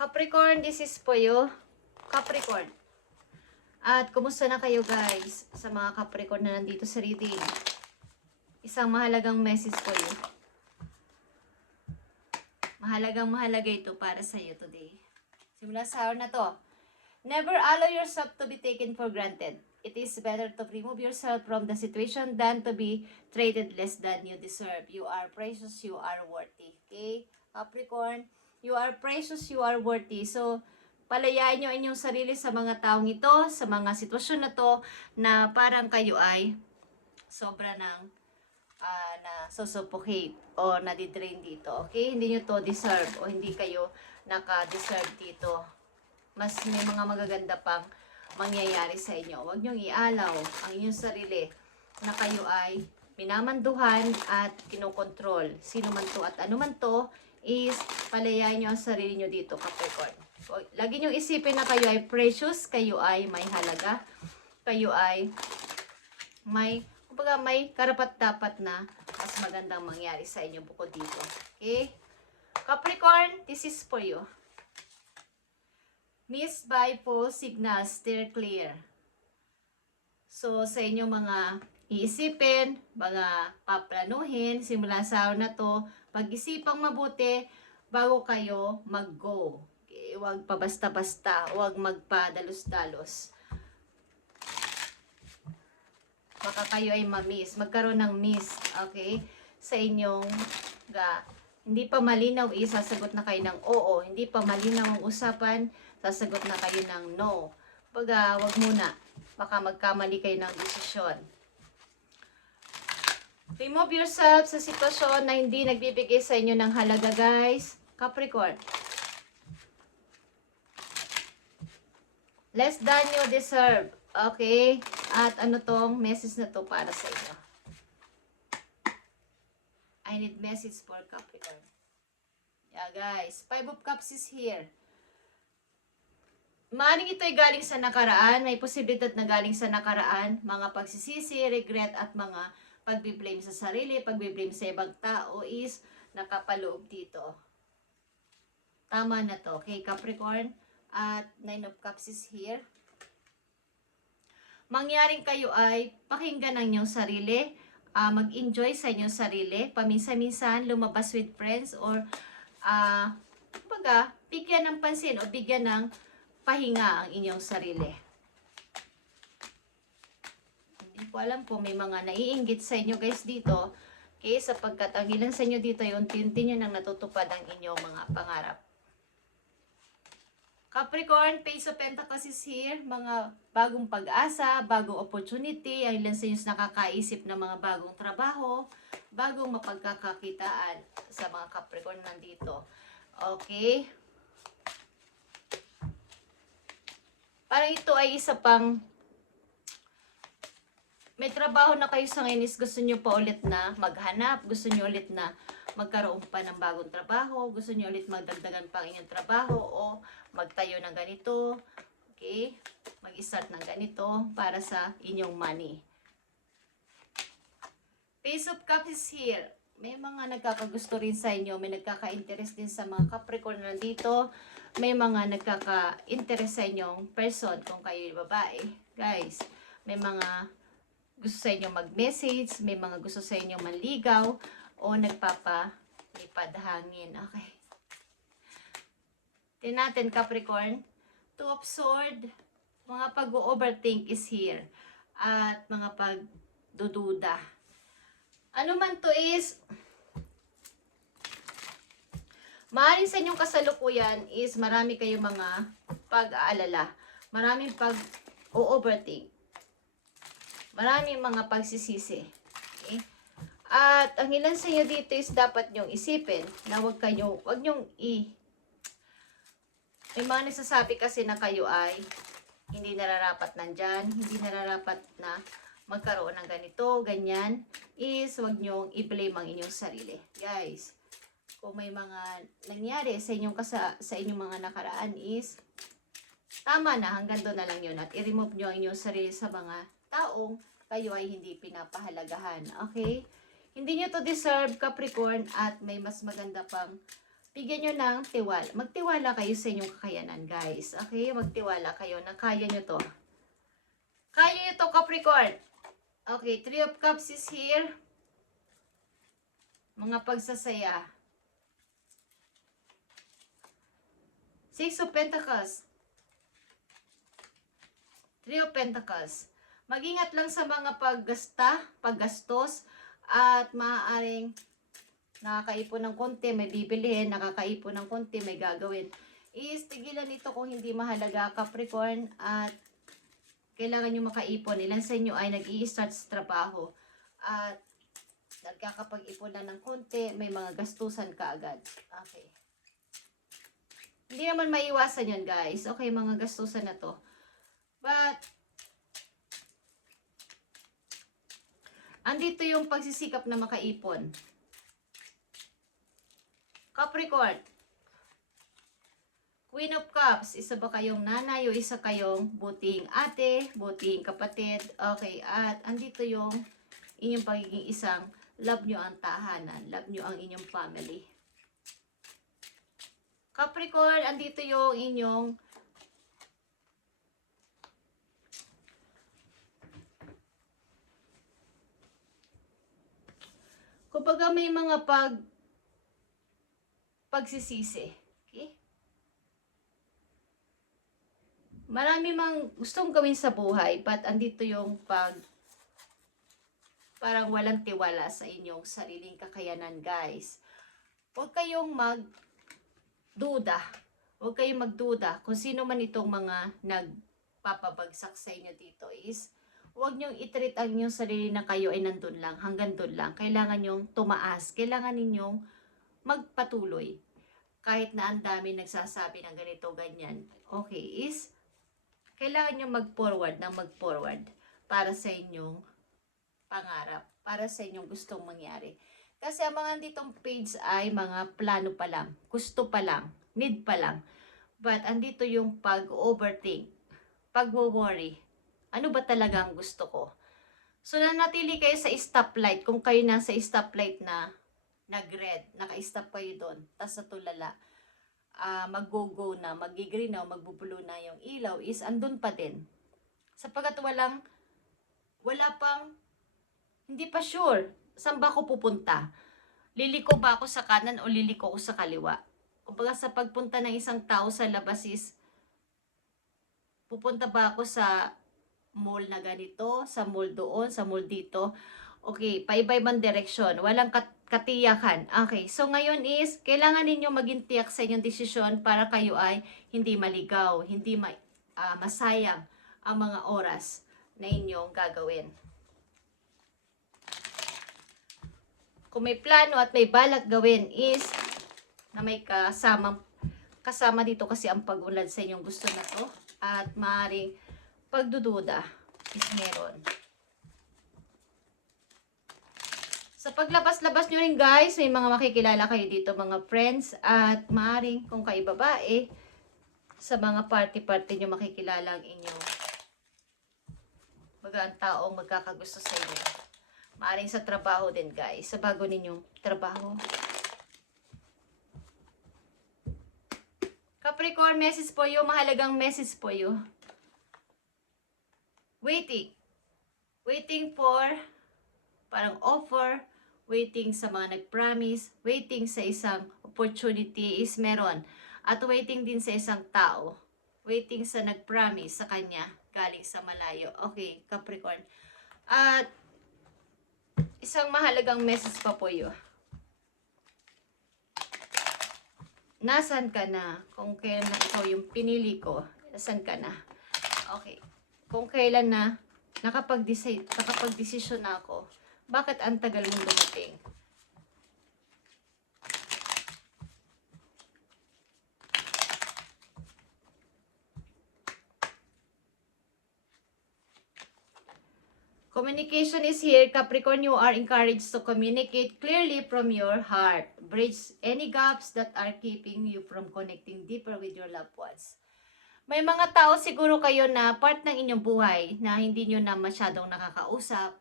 Capricorn, this is for you. Capricorn. At kumusta na kayo guys sa mga Capricorn na nandito sa reading? Isang mahalagang message for you. Mahalaga ito para sa iyo today. Simula sa araw na to. Never allow yourself to be taken for granted. It is better to remove yourself from the situation than to be treated less than you deserve. You are precious, you are worthy. Okay? Capricorn, you are precious, you are worthy. So, palayain nyo inyong sarili sa mga taong ito, sa mga sitwasyon na to, na parang kayo ay sobra ng na susuffocate o nadidrain dito. Okay? Hindi nyo to deserve o hindi kayo naka-deserve dito. Mas may mga magaganda pang mangyayari sa inyo. Huwag nyong ialaw ang inyong sarili na kayo ay minamanduhan at kinokontrol. Sino man to at ano man to is palayain nyo ang sarili nyo dito, Capricorn. Lagi nyo isipin na kayo ay precious, kayo ay may halaga, kayo ay may, kumbaga may karapat-dapat na mas magandang mangyari sa inyo bukod dito. Okay? Capricorn, this is for you. Missed by false signals, steer clear. So, sa inyo mga iisipin, mga paplanuhin, simula sa araw na to, pag-isipang mabuti bago kayo mag-go. Okay? Huwag pa basta-basta, huwag magpadalos-dalos. Baka kayo ay ma-miss, magkaroon ng miss, okay? Sa inyong hindi pa malinaw, sasagot na kayo ng oo. Hindi pa malinaw ang usapan, sasagot na kayo ng no. Baga, wag muna. Baka magkamali kayo ng desisyon. Remove yourself sa sitwasyon na hindi nagbibigay sa inyo ng halaga, guys. Capricorn. Less than you deserve. Okay? At ano tong message na to para sa inyo? I need message for Capricorn. Yeah, guys. 5 of Cups is here. Maaaring ito ay galing sa nakaraan. May posibilidad na galing sa nakaraan. Mga pagsisisi, regret, at mga pagbiblame sa sarili, pagbiblame sa ibang tao is nakapaloob dito. Tama na to. Okay, Capricorn? At 9 of Cups is here. Mangyaring kayo ay pakinggan ang inyong sarili, mag-enjoy sa inyong sarili, paminsan-minsan lumabas with friends or kumbaga, bigyan ng pansin o bigyan ng pahinga ang inyong sarili. Hindi ko alam kung may mga naiinggit sa inyo guys dito, okay, sapagkat ang ilan sa inyo dito ay unti-unti nyo nang natutupad ang inyong mga pangarap. Capricorn, Page of Pentacles is here. Mga bagong pag-asa, bagong opportunity. Ang ilan sa inyo nakakaisip ng mga bagong trabaho, bagong mapagkakakitaan sa mga Capricorn nandito. Okay? Parang ito ay isa pang may trabaho na kayo sa ngayon is gusto nyo pa ulit na maghanap, gusto nyo ulit na magkaroon pa ng bagong trabaho, gusto nyo ulit magdagdagan pa ang inyong trabaho o magtayo ng ganito, okay? Mag-start ng ganito para sa inyong money. Page of Cups is here. May mga nagkakagusto rin sa inyo, may nagkaka-interest din sa mga Capricorn na nandito, may mga nagkaka-interest sa inyong person kung kayo yung babae. Guys, may mga gusto sa inyo mag-message, may mga gusto sa inyo manligaw, o nagpapalipad hangin. Okay. Tingnan natin, Capricorn. 2 of Swords. Mga pag-overthink is here. At mga pagdududa. Ano man to is, maaaring sa inyong kasalukuyan is marami kayong mga pag-aalala. Maraming pag-overthink. Maraming mga pagsisisi. Okay? At ang ilan sa inyo dito is dapat nyong isipin na wag nyong may mga nagsasabi kasi na kayo ay hindi nararapat nandyan, hindi nararapat na magkaroon ng ganito, ganyan, is wag nyong i-blame ang inyong sarili. Guys, kung may mga nangyari sa inyong mga nakaraan is tama na, hanggang doon na lang yun at i-remove nyo ang inyong sarili sa mga taong kayo ay hindi pinapahalagahan. Okay? Hindi nyo to deserve, Capricorn, at may mas maganda pang Bigyan nyo ng tiwala. Magtiwala kayo sa inyong kakayanan, guys. Okay? Magtiwala kayo na kaya nyo to. Kaya nyo to, Capricorn. Okay, Three of Cups is here. Mga pagsasaya. Six of Pentacles. Three of Pentacles. Mag-ingat lang sa mga paggastos, at maaaring nakakaipon ng konti, may bibilihin, nakakaipon ng konti, may gagawin. Tigilan ito kung hindi mahalaga, Capricorn, at kailangan nyo makaipon. Ilan sa inyo ay nag-i-start sa trabaho at nagkakapag-ipon na ng konti, may mga gastusan ka agad. Okay. Hindi naman maiwasan yun, guys. Okay, mga gastusan na to. But, andito yung pagsisikap na makaipon. Capricorn, Queen of Cups, isa ba kayong nanay o isa kayong buting ate, buting kapatid? Okay, at andito yung inyong pagiging isang love nyo ang tahanan, love nyo ang inyong family. Capricorn, andito yung inyong kumbaga may mga pagsisisi. Okay? Marami mang gustong gawin sa buhay, but andito yung parang walang tiwala sa inyong sariling kakayanan, guys. Huwag kayong magduda. Huwag kayong magduda kung sino man itong mga nagpapabagsak sa inyo dito is huwag niyong itreat ang inyong sarili na kayo ay nandun lang, hanggang dun lang. Kailangan niyong tumaas. Kailangan ninyong magpatuloy. Kahit na ang dami nagsasabi ng ganito, ganyan. Okay, is kailangan nyo mag-forward para sa inyong pangarap, para sa inyong gustong mangyari. Kasi ang mga ditong page ay mga plano pa lang, gusto pa lang, need pa lang. But andito yung pag-overthink, pag-worry. Ano ba talaga ang gusto ko? So nanatili kayo sa stoplight. Kung kayo nasa stoplight na nag-red, naka-stop kayo doon, tas natulala, mag-go-go na, mag-green na, magbubulo na yung ilaw, is andun pa din. Sapagkat wala pang, hindi pa sure, saan ba ako pupunta? Liliko ba ako sa kanan o liliko ako sa kaliwa? Kumbaga sa pagpunta ng isang tao sa labas is, pupunta ba ako sa mall na ganito, sa mall doon, sa mall dito? Okay, paiba-ibang direksyon, walang katiyakan. Okay, so ngayon is, kailangan ninyo maging tiyak sa inyong desisyon para kayo ay hindi maligaw, hindi masayang ang mga oras na inyong gagawin. Kung may plano at may balak gawin is, na may kasama dito kasi ang pag-unlad sa inyong gusto na to, at maaaring pagdududa is meron. Sa paglabas-labas nyo rin, guys, may mga makikilala kayo dito, mga friends, at maaaring kung kayo babae, sa mga party-party nyo makikilala ang inyong ang taong magkakagusto sa inyo. Maaaring sa trabaho din, guys, sa bago ninyong trabaho. Capricorn, message po you, mahalagang message po you. Waiting for parang offer, waiting sa mga nag-promise, waiting sa isang opportunity is meron. At waiting din sa isang tao, waiting sa nag-promise sa kanya, galing sa malayo. Okay, Capricorn. At isang mahalagang message pa po yun. Nasaan ka na? Kung kailan na ikaw yung pinili ko, nasaan ka na? Okay. Kung kailan na nakapag-desisyon na ako, bakit ang tagal mong dumating? Communication is here. Capricorn, you are encouraged to communicate clearly from your heart. Bridge any gaps that are keeping you from connecting deeper with your loved ones. May mga tao siguro kayo na part ng inyong buhay na hindi nyo na masyadong nakakausap,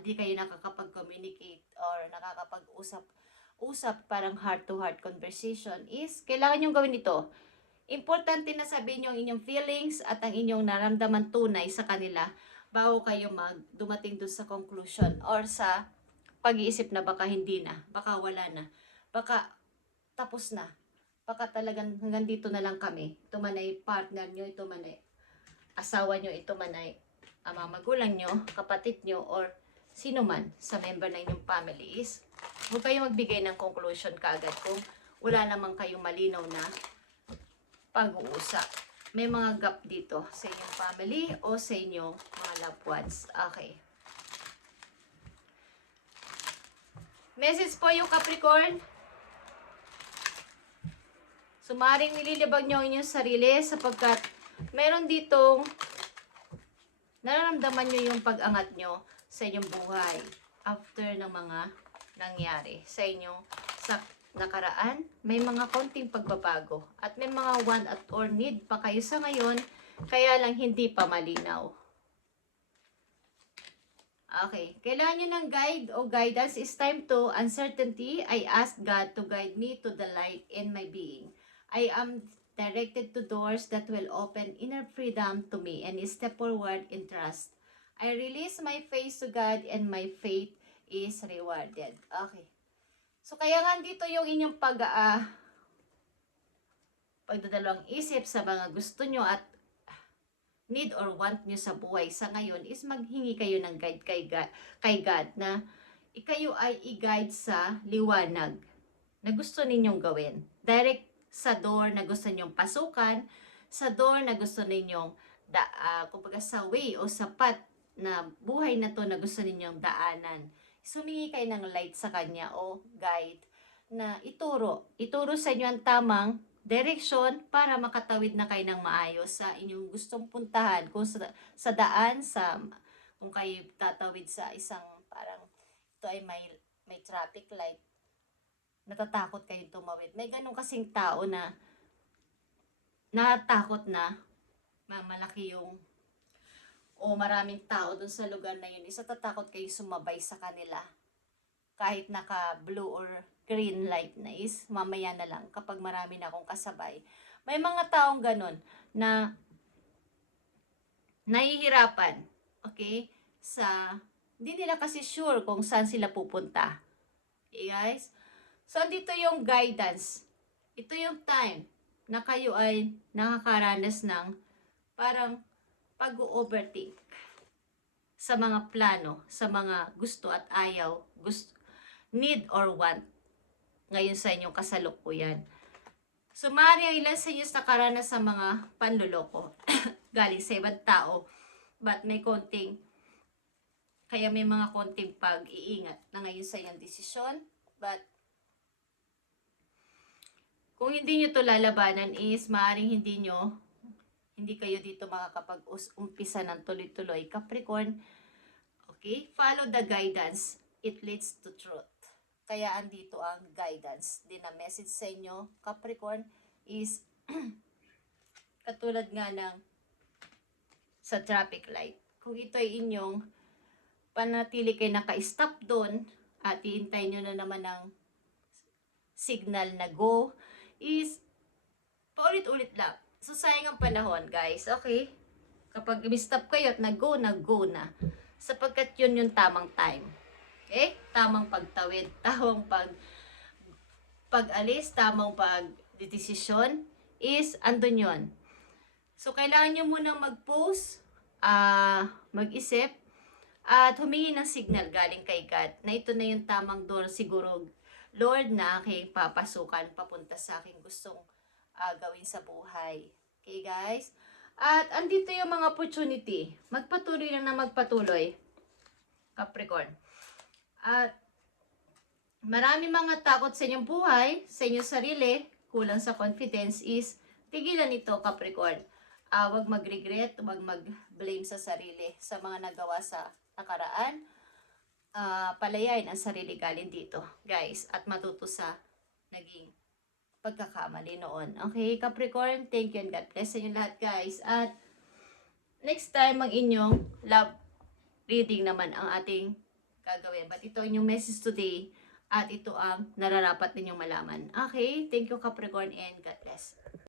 hindi kayo nakakapag-communicate or nakakapag-usap usap, parang heart-to-heart conversation, is kailangan nyo gawin ito. Importante na sabihin nyo ang inyong feelings at ang inyong naramdaman tunay sa kanila bago kayo dumating dun sa conclusion or sa pag-iisip na baka hindi na, baka wala na, baka tapos na, baka talagang hanggang dito na lang kami. Ito man ay partner nyo, ito man ay asawa nyo, ito man ay ama, magulang nyo, kapatid nyo, or sino man sa member ng inyong family, is huwag kayong magbigay ng conclusion kaagad kung wala namang kayong malinaw na pag-uusap. May mga gap dito sa inyong family o sa inyong mga loved ones. Okay. Message po yung Capricorn. Sumaring nililibag nyo ang inyong sarili sapagkat meron ditong nararamdaman nyo yung pag-angat nyo sa inyong buhay after ng mga nangyari sa inyong sa nakaraan. May mga konting pagbabago at may mga want at or need pa kayo sa ngayon, kaya lang hindi pa malinaw. Okay, kailangan nyo ng guide o guidance. It's time to uncertainty. I ask God to guide me to the light in my being. I am directed to doors that will open inner freedom to me and step forward in trust. I release my faith to God and my faith is rewarded. Okay. So, kaya nga dito yung inyong pagdadalawang isip sa mga gusto nyo at need or want nyo sa buhay sa ngayon is maghingi kayo ng guide kay God na kayo ay i-guide sa liwanag na gusto ninyong gawin. Direct sa door na gusto ninyong pasukan, sa door na gusto ninyong kumbaga sa way o sa path na buhay na to na gusto ninyong daanan. Sumingi kayo ng light sa kanya o guide na ituro sa inyo ang tamang direction para makatawid na kayo ng maayos sa inyong gustong puntahan. Kung sa daan, kung kayo tatawid sa isang parang ito ay may traffic light, natatakot kayong tumawid. May ganun kasing tao na natakot na malaki yung o maraming tao dun sa lugar na yun. Isa tatakot kayo sumabay sa kanila. Kahit naka blue or green light na is mamaya na lang kapag marami na akong kasabay. May mga taong ganun na nahihirapan. Okay? Hindi nila kasi sure kung saan sila pupunta. Okay guys? So, dito yung guidance. Ito yung time na kayo ay nakakaranas ng parang pag-overthink sa mga plano, sa mga gusto at ayaw, need or want ngayon sa inyong kasalukuyan. So, maaari ang ilan sa inyo nakaranas sa mga panluloko galing sa ibang tao, but may mga konting pag-iingat na ngayon sa inyong desisyon, but kung hindi nyo to lalabanan is maaaring hindi kayo dito makakapag-umpisa ng tuloy-tuloy. Capricorn, okay? Follow the guidance. It leads to truth. Kaya andito ang guidance. Din na message sa inyo, Capricorn, is katulad nga ng sa traffic light. Kung ito ay inyong panatili kayo naka-stop doon at iintayin nyo na naman ng signal na go, is paulit-ulit lang. So, sayang ang panahon, guys. Okay? Kapag i-stop kayo at nag-go na. Sapagkat yun yung tamang time. Okay? Tamang pagtawid, tamang pag-alis, tamang pag-desisyon is andun yun. So, kailangan nyo munang mag-pause, mag-isip, at humingi ng signal galing kay God na ito na yung tamang door siguro, Lord, na aking papasukan papunta sa aking gustong gawin sa buhay. Okay, guys? At andito yung mga opportunity. Magpatuloy lang na magpatuloy, Capricorn. At marami mga takot sa inyong buhay, sa inyong sarili, kulang sa confidence is tigilan ito, Capricorn. Huwag mag-regret, huwag mag-blame sa sarili sa mga nagawa sa nakaraan. Palayain ang sarili galing dito, guys, at matuto sa naging pagkakamali noon. Okay, Capricorn, thank you and God bless sa inyo lahat, guys. At next time, ang inyong love reading naman ang ating gagawin. But ito yung message today, at ito ang nararapat ninyong malaman. Okay? Thank you, Capricorn, and God bless.